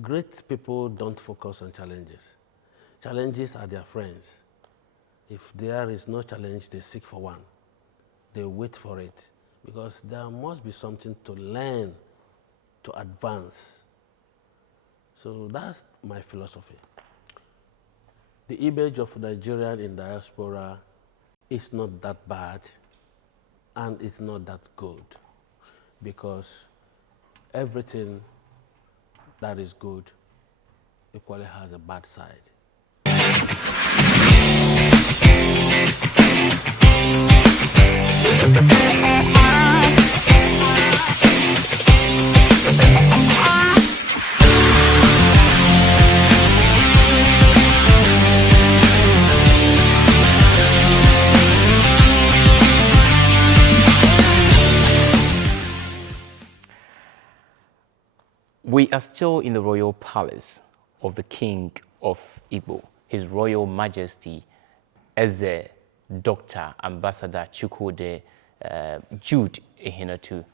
great people don't focus on challenges. Challenges are their friends. If there is no challenge, they seek for one. They wait for it because there must be something to learn, to advance. So that's my philosophy. The image of Nigerian in diaspora is not that bad and it's not that good because everything that is good equally has a bad side. We are still in the royal palace of the King of Igbo, His Royal Majesty Eze Dr. Ambassador Chukwude Jude Ehinatu.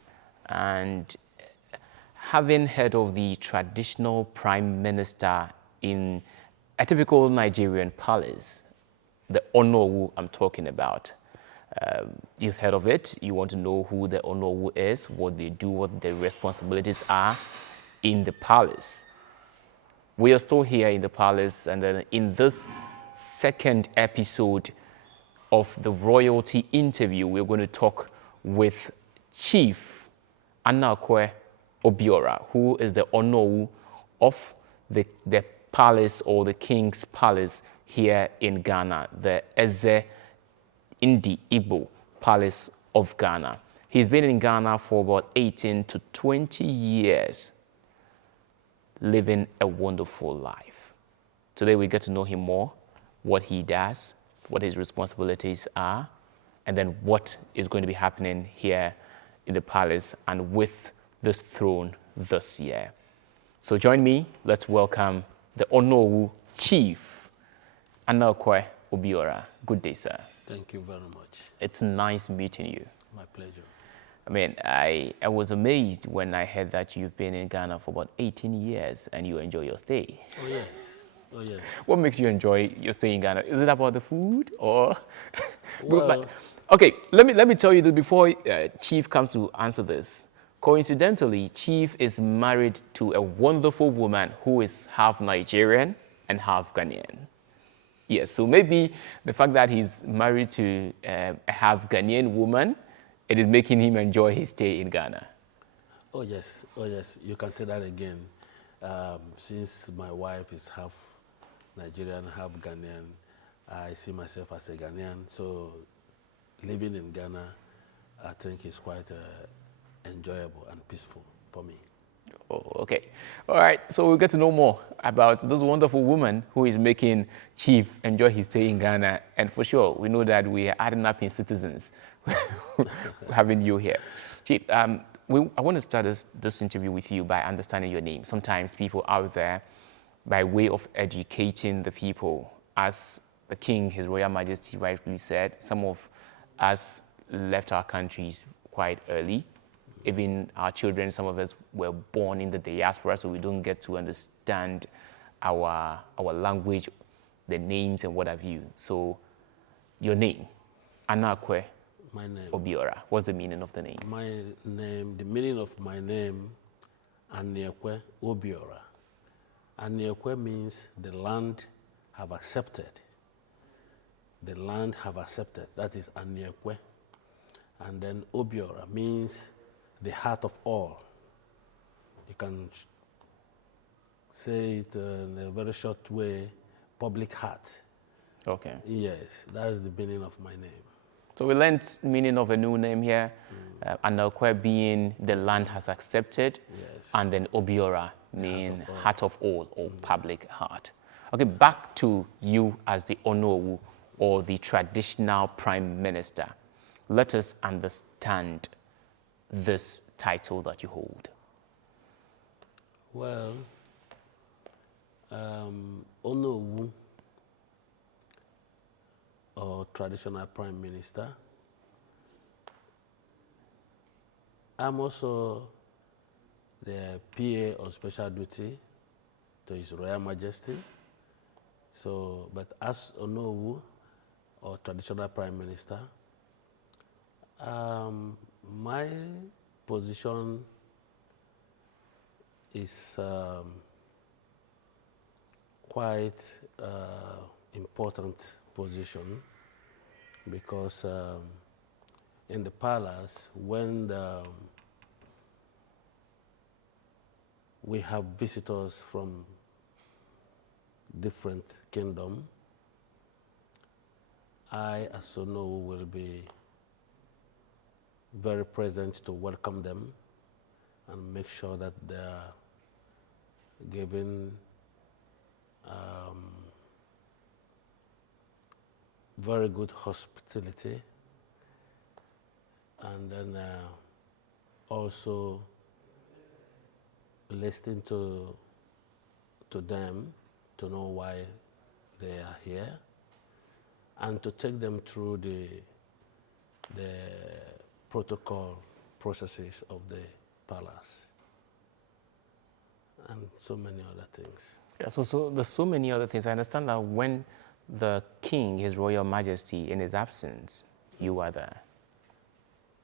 And having heard of the traditional prime minister in a typical Nigerian palace, the Onowu I'm talking about, you've heard of it, you want to know who the Onowu is, what they do, what their responsibilities are in the palace. We are still here in the palace, and then in this second episode of the royalty interview, we're going to talk with Chief Aniekwe Obiorah, who is the Onowu of the palace or the King's Palace here in Ghana, the Eze Indi Igbo Palace of Ghana. He's been in Ghana for about 18 to 20 years, living a wonderful life. Today we get to know him more, what he does, what his responsibilities are, and then what is going to be happening here in the palace and with this throne this year. So join me, let's welcome the Onowu Chief, Aniekwe Obiorah. Good day, sir. Thank you very much. It's nice meeting you. My pleasure. I mean, I was amazed when I heard that you've been in Ghana for about 18 years and you enjoy your stay. Oh, yes. Oh, yes. What makes you enjoy your stay in Ghana? Is it about the food or? Well, okay, let me tell you that before Chief comes to answer this. Coincidentally, Chief is married to a wonderful woman who is half Nigerian and half Ghanaian. Yes, so maybe the fact that he's married to a half Ghanaian woman, it is making him enjoy his stay in Ghana. Oh, yes. Oh, yes. You can say that again. Since my wife is half Nigerian, half Ghanaian, I see myself as a Ghanaian. So living in Ghana, I think is quite enjoyable and peaceful for me. Oh, okay. All right. So we'll get to know more about this wonderful woman who is making Chief enjoy his stay in Ghana. And for sure, we know that we are adding up in citizens having you here. Chief, I want to start this interview with you by understanding your name. Sometimes people out there, by way of educating the people, as the King, His Royal Majesty rightfully said, some of us left our countries quite early. Even our children, some of us were born in the diaspora, so we don't get to understand our language, the names and what have you. So your name, Aniekwe My name. Obiorah. What's the meaning of the name? My name, the meaning of my name, Aniekwe Obiorah. Aniekwe means the land have accepted. The land have accepted. That is Aniekwe. And then Obiorah means the heart of all. You can say it in a very short way, public heart. Okay. Yes, that's the meaning of my name. So we learned meaning of a new name here. Aniekwe being the land has accepted. Yes. And then Obiorah meaning heart of all or public heart. Okay, back to you as the Onowu or the traditional prime minister. Let us understand this title that you hold. Well, Onowu, or traditional prime minister. I'm also the PA on special duty to His Royal Majesty. So, but as Onowu, or traditional Prime Minister, my position is quite important position, because in the palace, when we have visitors from different kingdom, I, as Onowu, will be very present to welcome them and make sure that they are given very good hospitality, and then also listening to them to know why they are here, and to take them through the protocol processes of the palace, and so many other things. Yeah, so there's so many other things. I understand that when the king, His Royal Majesty, in his absence, you are there.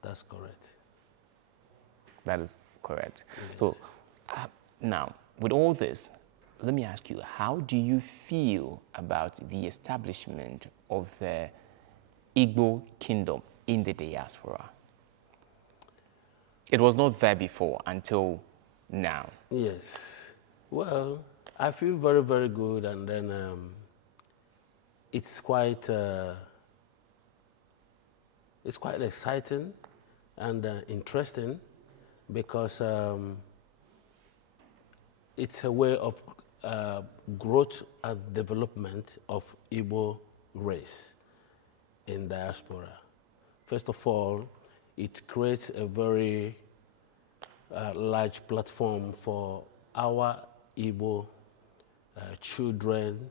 That's correct. That is correct. Yes. So now, with all this, let me ask you, how do you feel about the establishment of the Igbo kingdom in the diaspora? It was not there before until now. Yes. Well, I feel very, very good, and then it's quite exciting and interesting, because it's a way of growth and development of Igbo race in diaspora. First of all, it creates a very large platform for our Igbo children,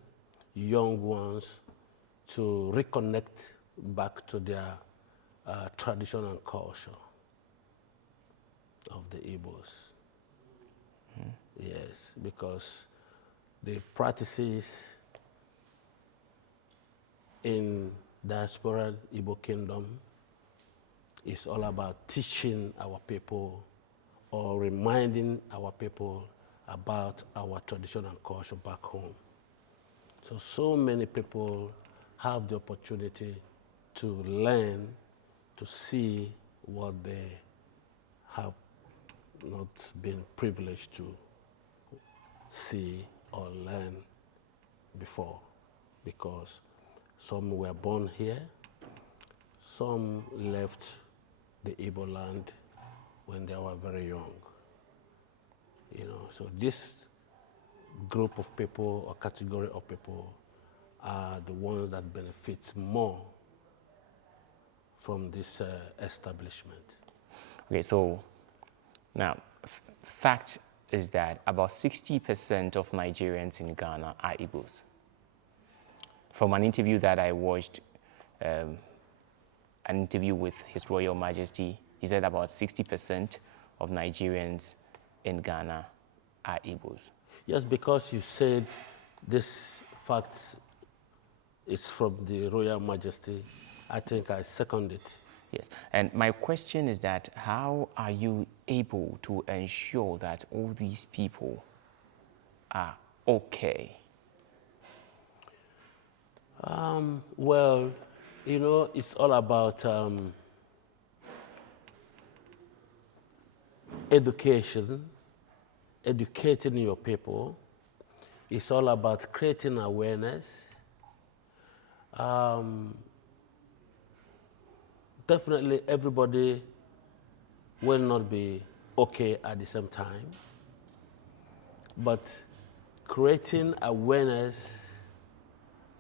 young ones, to reconnect back to their tradition and culture of the Igbos. Yes, because the practices in diaspora Igbo kingdom is all about teaching our people, or reminding our people about our tradition and culture back home. So many people have the opportunity to learn, to see what they have not been privileged to see or learn before, because some were born here, some left the Igbo land when they were very young. You know, so this group of people or category of people are the ones that benefit more from this establishment. Okay, so now, fact is that about 60% of Nigerians in Ghana are Igbos. From an interview that I watched, an interview with His Royal Majesty, he said about 60% of Nigerians in Ghana are Igbos. Yes, because you said this fact is from the Royal Majesty, I think I second it. Yes, and my question is that how are you able to ensure that all these people are okay? Well, you know, it's all about education, educating your people. It's all about creating awareness. Definitely everybody will not be okay at the same time, but creating awareness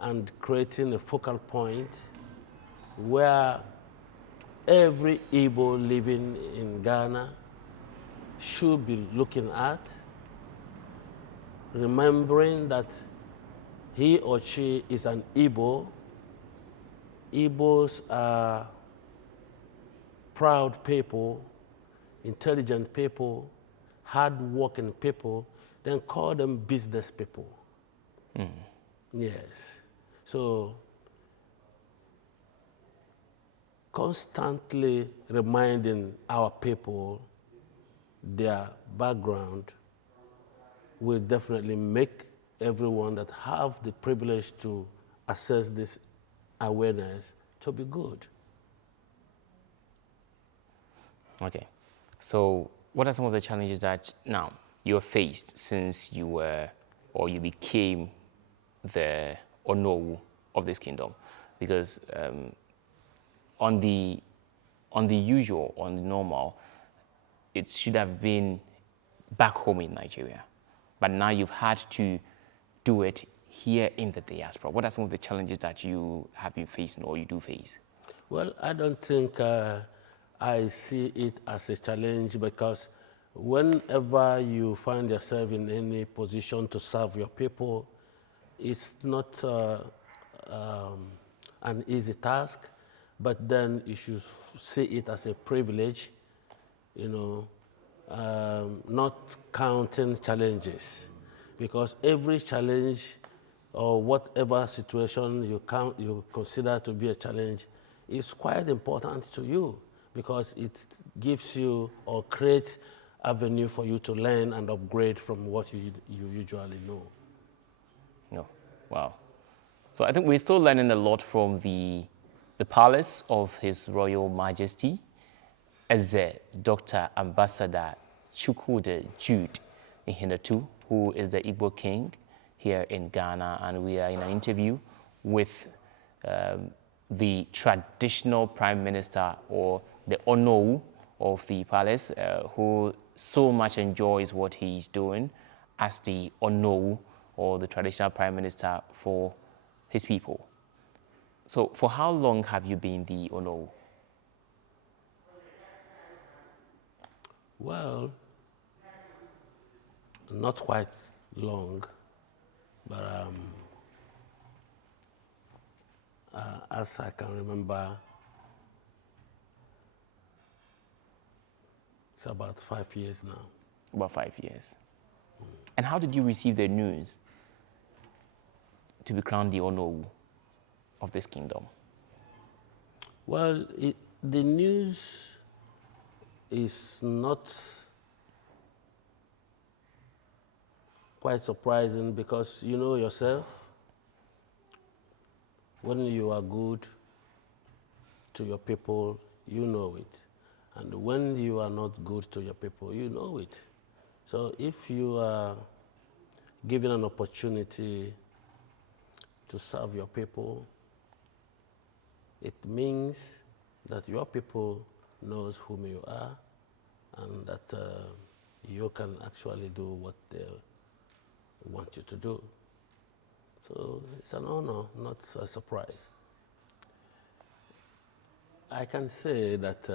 and creating a focal point where every Igbo living in Ghana should be looking at, remembering that he or she is an Igbo. Igbos are proud people, intelligent people, hard-working people. then call them business people. Yes. So constantly reminding our people their background will definitely make everyone that have the privilege to access this awareness to be good. Okay. So what are some of the challenges that now you're faced since you were or you became the Onowu of this kingdom? Because on the usual, on the normal, it should have been back home in Nigeria. But now you've had to do it here in the diaspora. What are some of the challenges that you have been facing or you do face? Well, I don't think I see it as a challenge, because whenever you find yourself in any position to serve your people, it's not an easy task, but then you should see it as a privilege, not counting challenges, because every challenge or whatever situation you consider to be a challenge is quite important to you, because it gives you or creates avenue for you to learn and upgrade from what you usually know. No. Wow. So I think we're still learning a lot from the palace of His Royal Majesty, Eze Dr. Ambassador Chukwude Jude Ihinatu, who is the Igbo king here in Ghana, and we are in an interview with the traditional prime minister, or the Onowu of the palace, who so much enjoys what he's doing as the Onowu, or the traditional prime minister for his people. So for how long have you been the Onowu? Well, not quite long, but as I can remember, it's about 5 years now. About 5 years. And how did you receive the news to be crowned the Onowu of this kingdom? Well, the news is not quite surprising, because you know yourself, when you are good to your people, you know it. And when you are not good to your people, you know it. So if you are given an opportunity to serve your people, it means that your people knows whom you are, and that you can actually do what they want you to do. So it's an honor, not a surprise. I can say that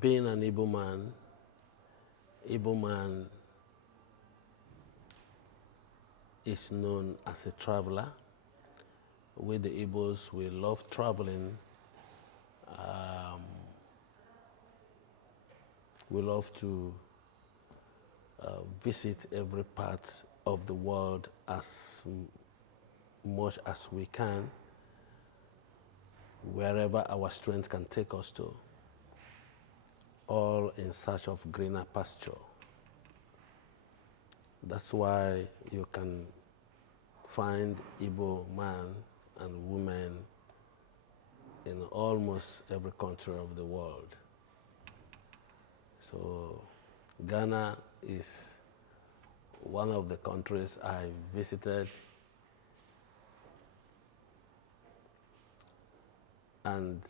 being an Igbo man is known as a traveler. We the Igbos, we love traveling. We love to visit every part of the world as much as we can, wherever our strength can take us to, all in search of greener pasture. That's why you can find Igbo man and women in almost every country of the world. So Ghana is one of the countries I visited, and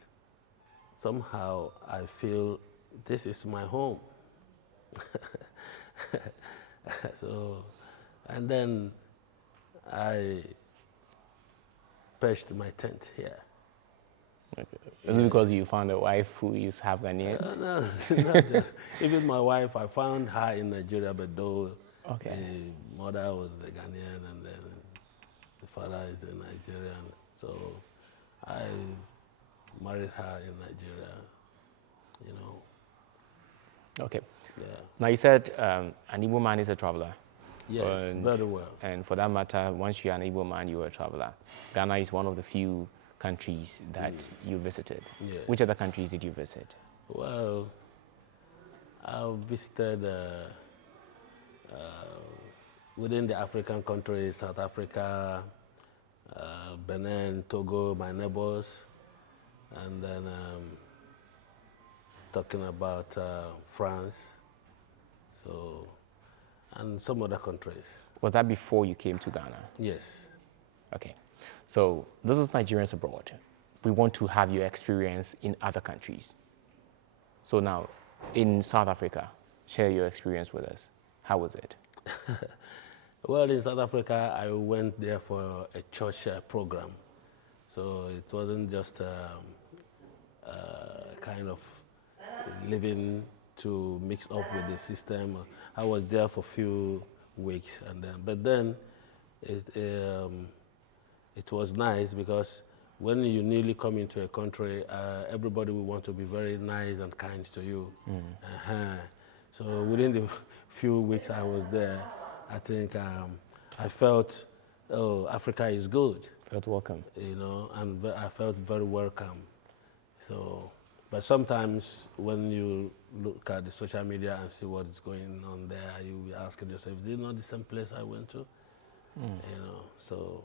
somehow I feel this is my home. So, and then I pitched my tent here. Okay. Is it because you found a wife who is half Ghanaian? No, not just. Even my wife, I found her in Nigeria, but though Okay. the mother was the Ghanaian and then the father is a Nigerian. So I married her in Nigeria, you know. Okay. Yeah. Now you said an Igbo man is a traveler. Yes, very well. And for that matter, once you're an Igbo man, you're a traveler. Ghana is one of the few countries that you visited. Yes. Which other countries did you visit? Well, I visited within the African countries, South Africa, Benin, Togo, my neighbors, and then talking about France, so, and some other countries. Was that before you came to Ghana? Yes. Okay. So this is Nigerians abroad. We want to have your experience in other countries. So now, in South Africa, share your experience with us. How was it? Well, in South Africa, I went there for a church program. So it wasn't just kind of living to mix up with the system. I was there for a few weeks, and then, but then it was nice because when you newly come into a country, everybody will want to be very nice and kind to you. So within the few weeks I was there, I think I felt, oh, Africa is good. Felt welcome. You know, and I felt very welcome. So, but sometimes when you look at the social media and see what is going on there, you'll be asking yourself, is it not the same place I went to? You know, so,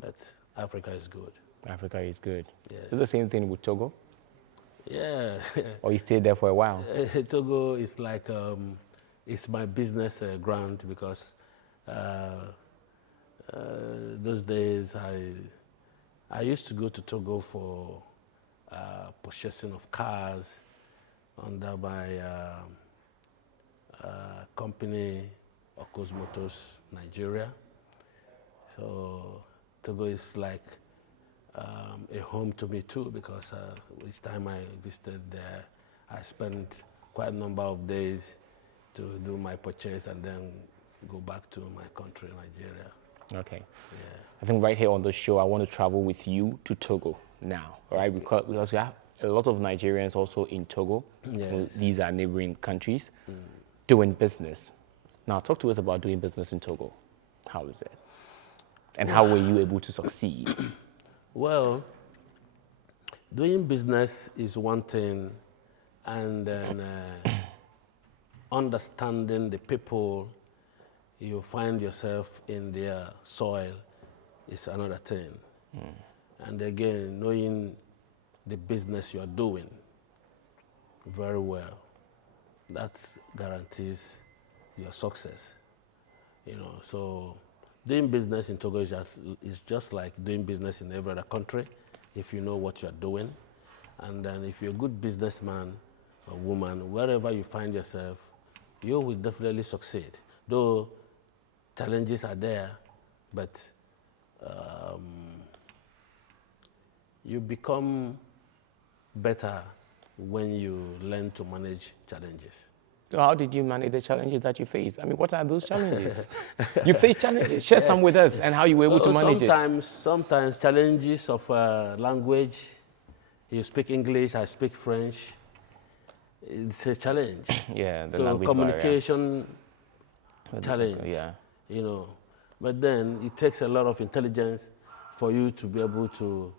but Africa is good. Africa is good. Yes. Is the same thing with Togo? Yeah. Or you stayed there for a while? Togo is like, it's my business ground because those days I used to go to Togo for purchasing of cars under my company, Okos Motors Nigeria. So Togo is like a home to me too, because each time I visited there, I spent quite a number of days to do my purchase and then go back to my country, Nigeria. Okay. Yeah. I think right here on the show, I want to travel with you to Togo now, all right? Because we have a lot of Nigerians also in Togo. Yes. These are neighboring countries doing business. Now, talk to us about doing business in Togo. How is it? And how were you able to succeed? Well, doing business is one thing, and then understanding the people you find yourself in their soil is another thing. And again, knowing the business you're doing very well, that guarantees your success. You know, so doing business in Togo is just like doing business in every other country if you know what you're doing. And then if you're a good businessman or woman, wherever you find yourself, you will definitely succeed. Though challenges are there, but you become better when you learn to manage challenges. So how did you manage the challenges that you faced? I mean, what are those challenges? You faced challenges. Share some with us and how you were able to manage it. Sometimes challenges of language. You speak English, I speak French. It's a challenge. Yeah, the so language communication barrier. challenge. Yeah. You know, but then it takes a lot of intelligence for you to be able to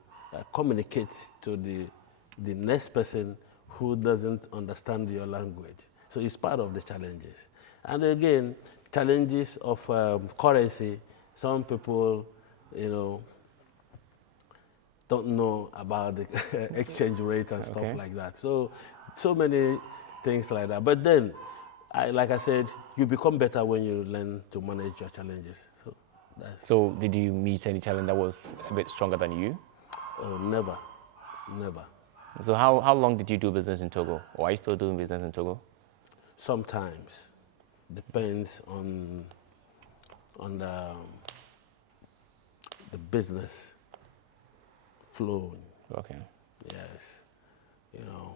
communicate to the next person who doesn't understand your language. So it's part of the challenges. And again, challenges of currency. Some people, you know, don't know about the exchange rate and stuff like that. So many things like that. But then, like I said, you become better when you learn to manage your challenges. So did you meet any challenge that was a bit stronger than you? Oh, never. So how long did you do business in Togo? Or are you still doing business in Togo? Sometimes. Depends on the business flowing. Okay. Yes. You know.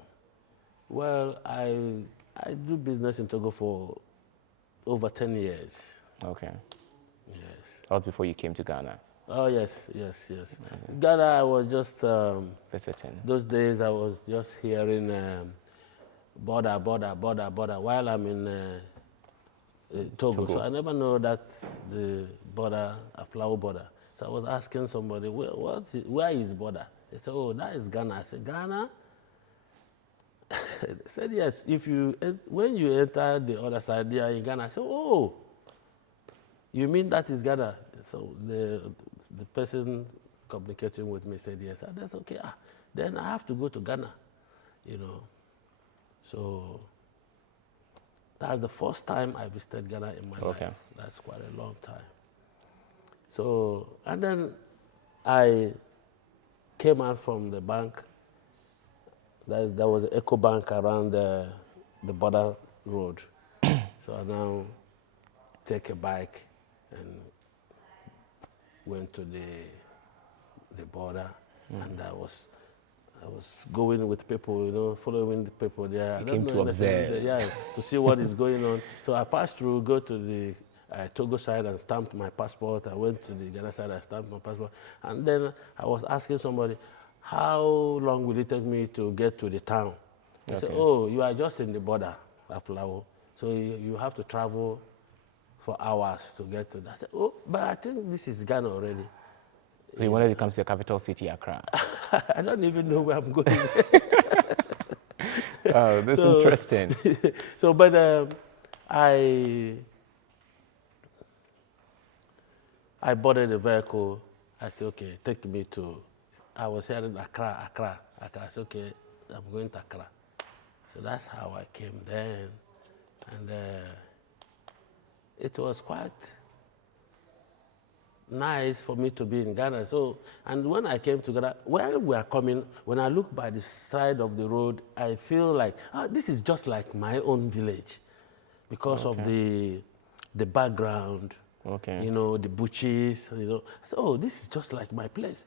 Well, I do business in Togo for over 10 years. Okay. Yes. That was before you came to Ghana? Oh, yes. Ghana, I was just... visiting. Those days I was just hearing border, while I'm in Togo. So I never know that the border, a flower border. So I was asking somebody, where is border? They said, oh, that is Ghana. I said, Ghana? They said, yes. When you enter the other side, they are in Ghana. I said, oh, you mean that is Ghana? So the person communicating with me said, yes. That's okay. Then I have to go to Ghana, you know. So that's the first time I visited Ghana in my life. That's quite a long time. So, and then I came out from the bank. There was an Eco Bank around the border road. So I now take a bike and went to the border, and I was going with people, you know, following the people there. You came to observe. To see what is going on. So I passed through, go to the Togo side and stamped my passport. I went to the Ghana side and stamped my passport. And then I was asking somebody, how long will it take me to get to the town? They said, oh, you are just in the border of Lao. So you have to travel for hours to get to that. I said, oh, but I think this is Ghana already. So you wanted to come to the capital city, Accra? I don't even know where I'm going. Oh, that's interesting. So, but I boarded the vehicle. I said, okay, take me to, I was hearing Accra. I said, okay, I'm going to Accra. So that's how I came then. And it was quite nice for me to be in Ghana. So, and when I came to Ghana, when we are coming, when I look by the side of the road, I feel like, this is just like my own village because of the background, you know, the bushes, you know. I said, oh, this is just like my place.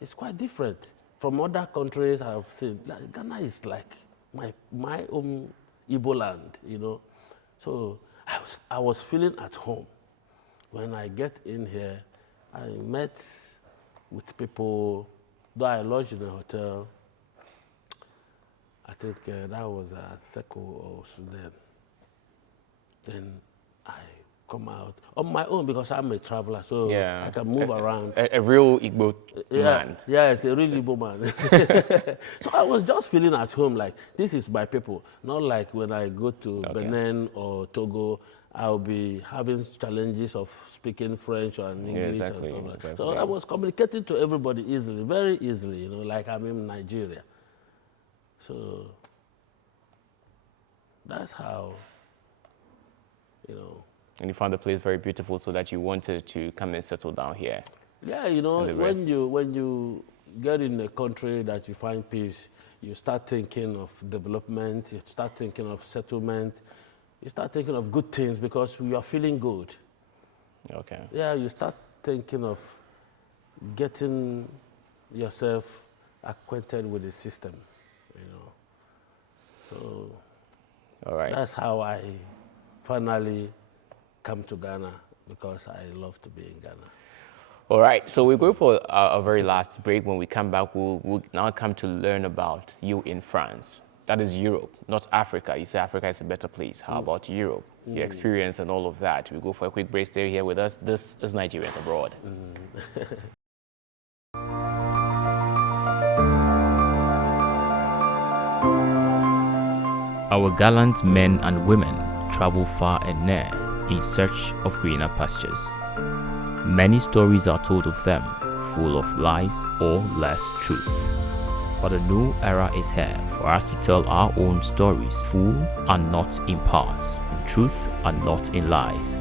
It's quite different. From other countries I've seen, like, Ghana is like my own Igbo land, you know. So I was feeling at home. When I get in here, I met with people, though I lodged in a hotel. I think that was at Seko or Sudan. Then I come out on my own because I'm a traveler, so I can move around. A real Igbo man. Yeah, it's a real Igbo man. So I was just feeling at home, like, this is my people. Not like when I go to Benin or Togo, I'll be having challenges of speaking French and English. And stuff like that. So I was communicating to everybody easily, very easily, you know, like I'm in Nigeria. So that's how, you know. And you found the place very beautiful, so that you wanted to come and settle down here. Yeah, you know, when you get in a country that you find peace, you start thinking of development, you start thinking of settlement, you start thinking of good things because you are feeling good. Okay. Yeah, you start thinking of getting yourself acquainted with the system, you know. So that's how I finally come to Ghana, because I love to be in Ghana. All right, so we're going for a very last break. When we come back, we'll now come to learn about you in France. That is Europe, not Africa. You say Africa is a better place. How about Europe? Your experience and all of that. We go for a quick break. Stay here with us. This is Nigerians Abroad. Our gallant men and women travel far and near in search of greener pastures. Many stories are told of them, full of lies or less truth. But a new era is here for us to tell our own stories, full and not in parts, in truth and not in lies.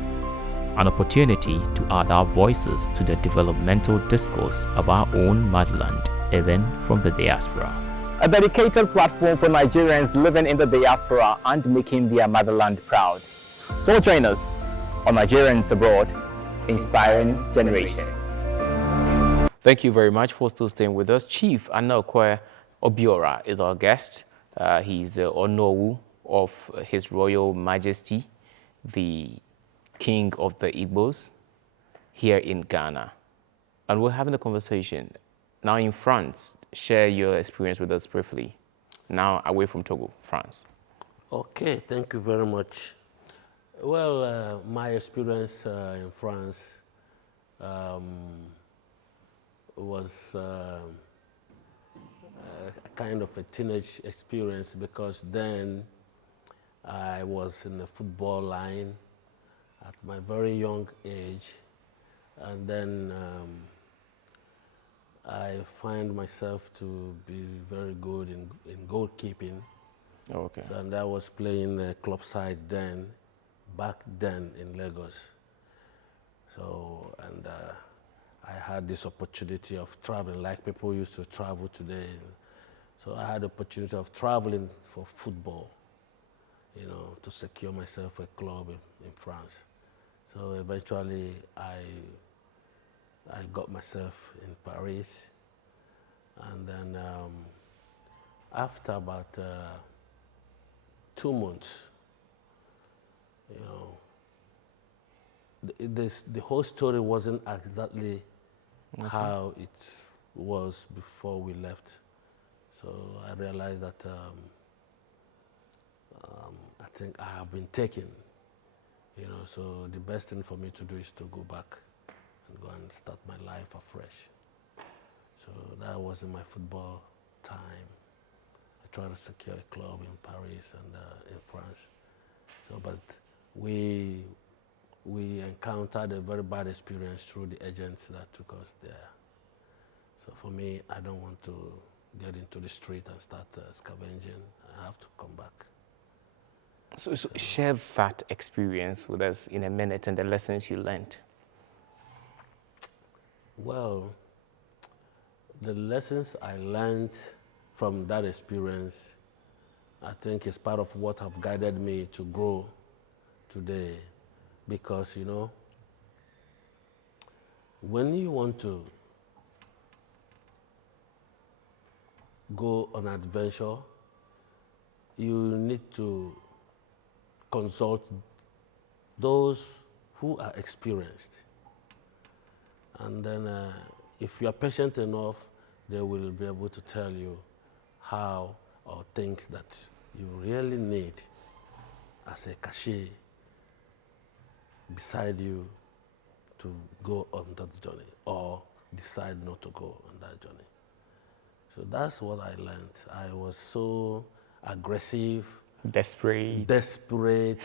An opportunity to add our voices to the developmental discourse of our own motherland, even from the diaspora. A dedicated platform for Nigerians living in the diaspora and making their motherland proud. So join us on Nigerians Abroad, inspiring generations. Thank you very much for still staying with us. Chief Aniekwe Obiorah is our guest. He's the Onowu of His Royal Majesty, the King of the Igbos, here in Ghana. And we're having a conversation. Now in France, share your experience with us briefly. Now away from Togo, France. Okay, thank you very much. Well, my experience in France um, was a kind of a teenage experience because then I was in the football line at my very young age, and then I find myself to be very good in goalkeeping. Oh, okay. So, and I was playing club side then, back then in Lagos. So, and I had this opportunity of traveling like people used to travel today. So I had the opportunity of traveling for football, you know, to secure myself a club in France. So eventually I got myself in Paris, and then after about 2 months, you know, the whole story wasn't exactly how it was before we left. So I realized that I think I have been taken, you know, so the best thing for me to do is to go back and go and start my life afresh. So that was in my football time. I tried to secure a club in Paris and in France. So, but we encountered a very bad experience through the agents that took us there. So for me, I don't want to get into the street and start scavenging. I have to come back. So share that experience with us in a minute and the lessons you learned. Well, the lessons I learned from that experience, I think is part of what have guided me to grow today. Because, you know, when you want to go on an adventure, you need to consult those who are experienced. And then if you are patient enough, they will be able to tell you how or things that you really need as a cashier beside you to go on that journey or decide not to go on that journey. So that's what I learned. I was so aggressive, Desperate.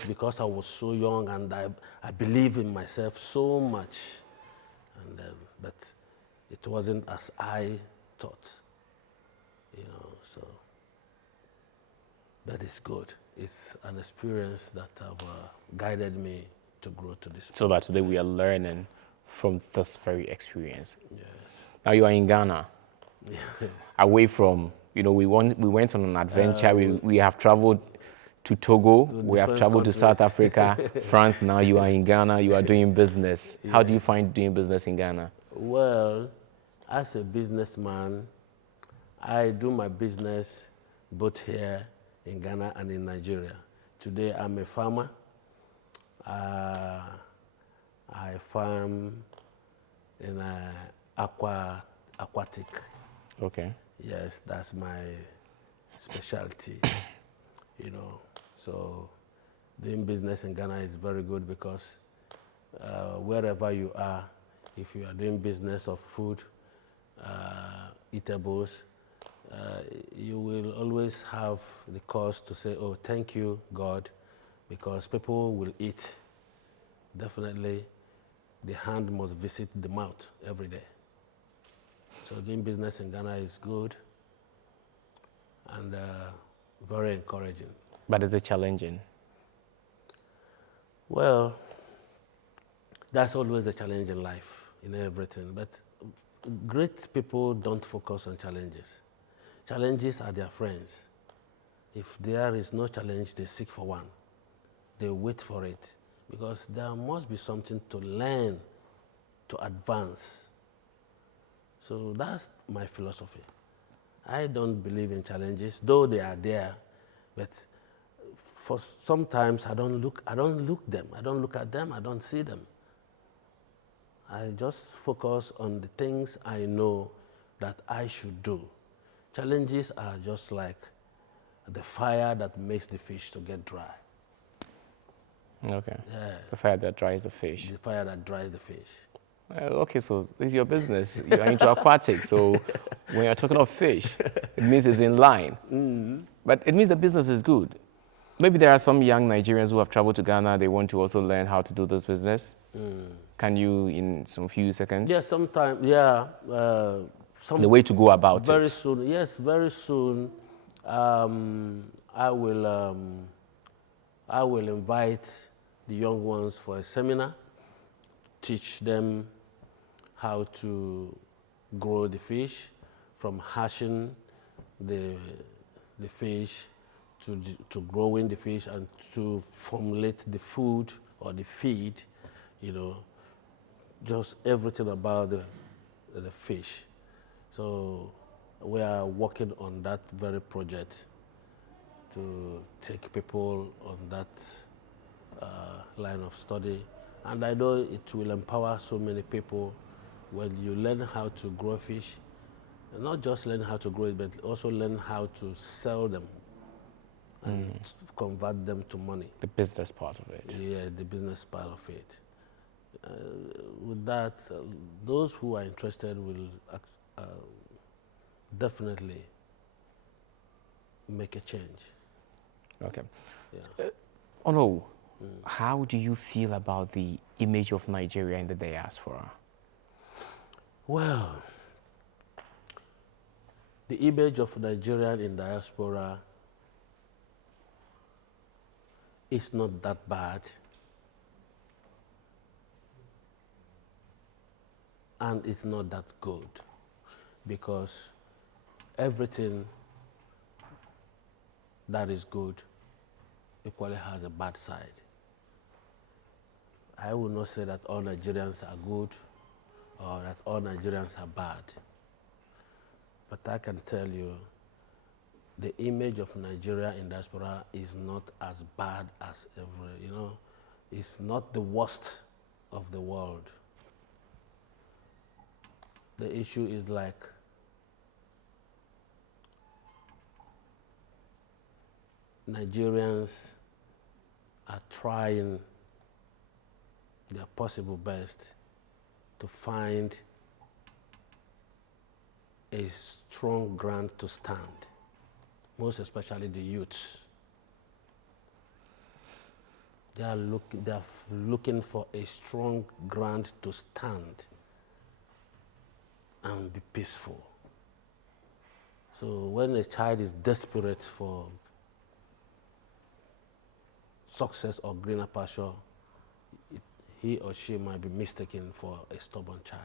because I was so young and I believe in myself so much. And but it wasn't as I thought, you know, so. But it's good. It's an experience that have guided me to grow to this So that today we are learning from this very experience. Yes. Now you are in Ghana, Yes. away from, you know, we went on an adventure. We have traveled to Togo, we have traveled to South Africa, France. Now you are in Ghana, you are doing business. How do you find doing business in Ghana? Well, as a businessman, I do my business both here in Ghana and in Nigeria. Today I'm a farmer. I farm in aquatic. Okay. Yes, that's my specialty, you know. So doing business in Ghana is very good because wherever you are, if you are doing business of food, eatables, you will always have the cause to say, oh, thank you, God, because people will eat. Definitely, the hand must visit the mouth every day. So doing business in Ghana is good and very encouraging. But is it challenging? Well, that's always a challenge in life, in everything. But great people don't focus on challenges. Challenges are their friends. If there is no challenge, they seek for one. They wait for it because there must be something to learn, to advance. So that's my philosophy. I don't believe in challenges, though they are there, but for sometimes I don't look at them, I don't see them. I just focus on the things I know that I should do. Challenges are just like the fire that makes the fish to get dry. Okay. Yeah. The fire that dries the fish. The fire that dries the fish. Okay, so this is your business. You are into aquatic. So when you're talking of fish, it means it's in line. But it means the business is good. Maybe there are some young Nigerians who have traveled to Ghana. They want to also learn how to do this business. Can you, in some few seconds? Yeah, sometime. Yeah. The way to go about very it. soon. Yes, very soon. I will invite the young ones for a seminar, teach them how to grow the fish, from hatching the fish to growing the fish and to formulate the food or the feed, just everything about the fish. So we are working on that very project to take people on that line of study. And I know it will empower so many people when you learn how to grow fish, and not just learn how to grow it, but also learn how to sell them and convert them to money. The business part of it. Yeah, the business part of it. With that, those who are interested will definitely make a change. Okay. Yeah. Onowu, how do you feel about the image of Nigeria in the diaspora? Well, the image of Nigeria in diaspora is not that bad, and it's not that good, because everything that is good equally has a bad side. I will not say that all Nigerians are good or that all Nigerians are bad, but I can tell you the image of Nigeria in diaspora is not as bad as ever, it's not the worst of the world. The issue is like Nigerians are trying their possible best to find a strong ground to stand, most especially the youths. They are looking for a strong ground to stand and be peaceful. So when a child is desperate for success or greener pasture, he or she might be mistaken for a stubborn child.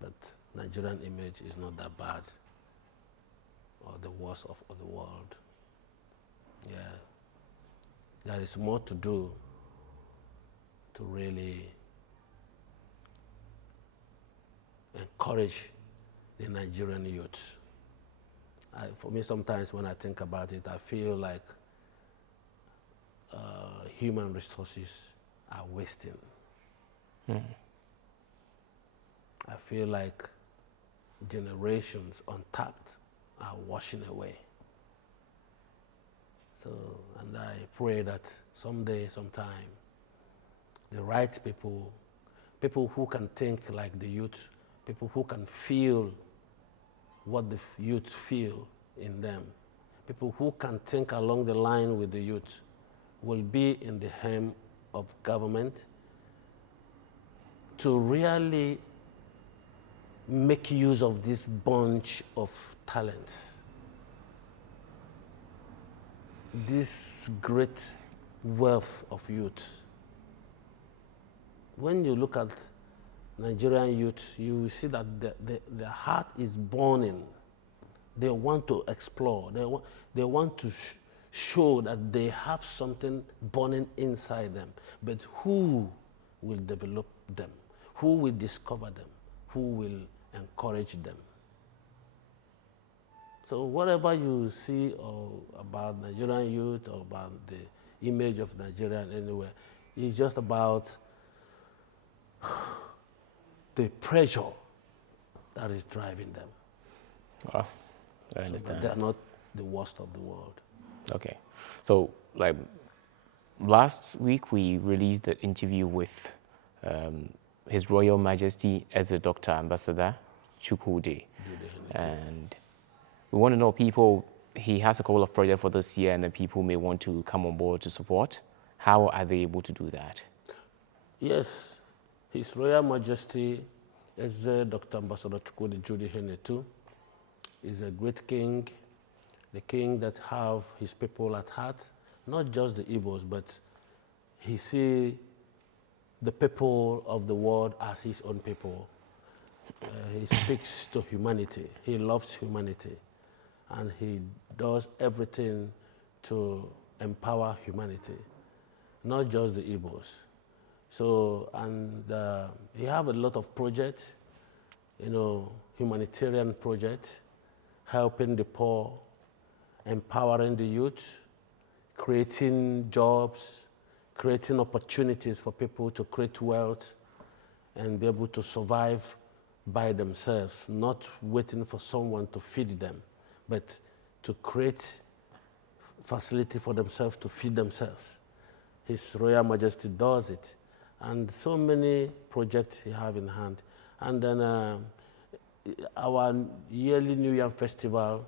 But Nigerian image is not that bad or the worst of the world. Yeah. There is more to do to really encourage the Nigerian youth. For me, sometimes when I think about it, I feel like human resources are wasting. I feel like generations untapped are washing away. So, and I pray that someday, sometime, the right people who can think like the youth, people who can feel what the youth feel in them, people who can think along the line with the youth, will be in the helm of government to really make use of this bunch of talents, this great wealth of youth. When you look at Nigerian youth, you see that their heart is burning. They want to explore. They want to show that they have something burning inside them. But who will develop them? Who will discover them? Who will encourage them? So whatever you see about Nigerian youth or about the image of Nigeria anywhere, it's just about the pressure that is driving them. Oh, I understand. So the worst of the world. Okay. So, like, last week we released the interview with His Royal Majesty as a Dr. Ambassador Chukwudi. And we want to know people, he has a couple of projects for this year and then people may want to come on board to support. How are they able to do that? Yes, His Royal Majesty as Dr. Ambassador Chukwudi Judy Henetu is a great king, the king that have his people at heart, not just the Igbos, but he see the people of the world as his own people. He speaks to humanity. He loves humanity. And he does everything to empower humanity, not just the Igbos. So, and he have a lot of projects, humanitarian projects, helping the poor, empowering the youth, creating jobs, creating opportunities for people to create wealth and be able to survive by themselves, not waiting for someone to feed them, but to create facility for themselves to feed themselves. His Royal Majesty does it. And so many projects he have in hand. And then our yearly New Yam Festival,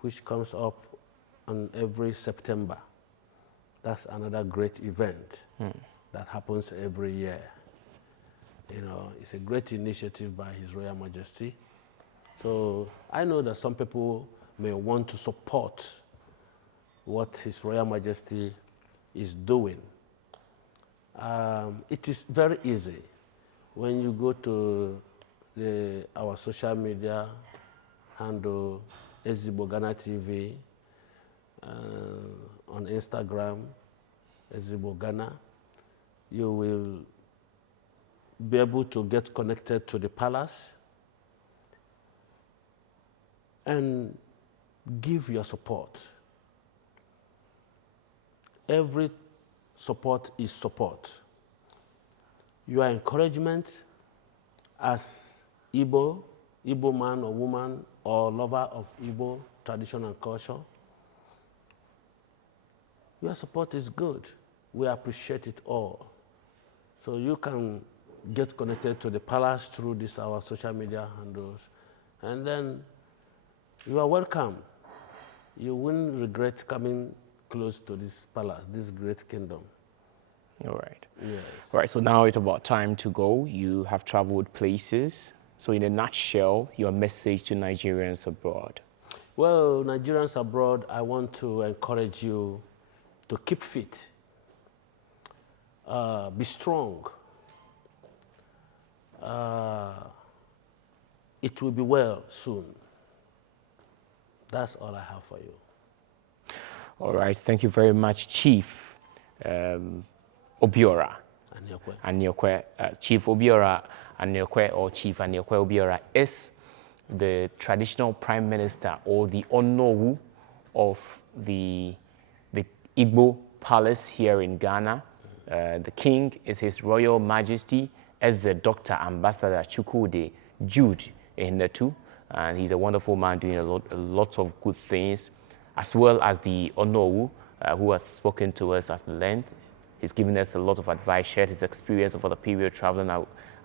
which comes up on every September. That's another great event that happens every year. It's a great initiative by His Royal Majesty. So I know that some people may want to support what His Royal Majesty is doing. It is very easy. When you go to our social media handle, Ezigbo Ghana TV, on Instagram, Ezigbo Ghana, you will be able to get connected to the palace and give your support. Every support is support. Your encouragement as Igbo man or woman or lover of Igbo tradition and culture, your support is good. We appreciate it all. So you can get connected to the palace through our social media handles, and then you are welcome. You won't regret coming close to this palace, this great kingdom. All right. Yes. All right, so now it's about time to go. You have traveled places. So in a nutshell, your message to Nigerians abroad. Well, Nigerians abroad, I want to encourage you to keep fit, be strong. It will be well soon. That's all I have for you. All right, thank you very much, Chief Obiorah. Aniekwe. Chief Obiorah Aniekwe, or Chief Aniekwe Obiorah, is the traditional prime minister or the Onowu of the Igbo palace here in Ghana. The king is His Royal Majesty as the Dr. Ambassador Chukwudi Jude Henetu, and he's a wonderful man doing a lot of good things, as well as the Onowu, who has spoken to us at length. He's given us a lot of advice, shared his experience over the period traveling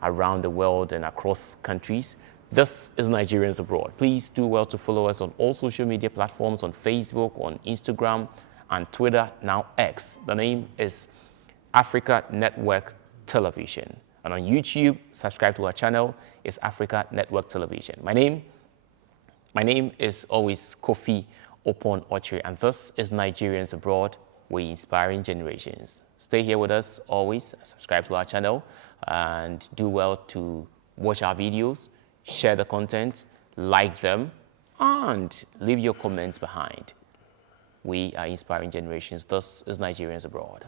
around the world and across countries. This is Nigerians Abroad. Please do well to follow us on all social media platforms, on Facebook, on Instagram, and Twitter, now X. The name is Africa Network Television. And on YouTube, subscribe to our channel. It's Africa Network Television. My name is always Kofi Opon Oche, and this is Nigerians Abroad. We're inspiring generations. Stay here with us always. Subscribe to our channel and do well to watch our videos, share the content, like them, and leave your comments behind. We are inspiring generations. This is Nigerians Abroad.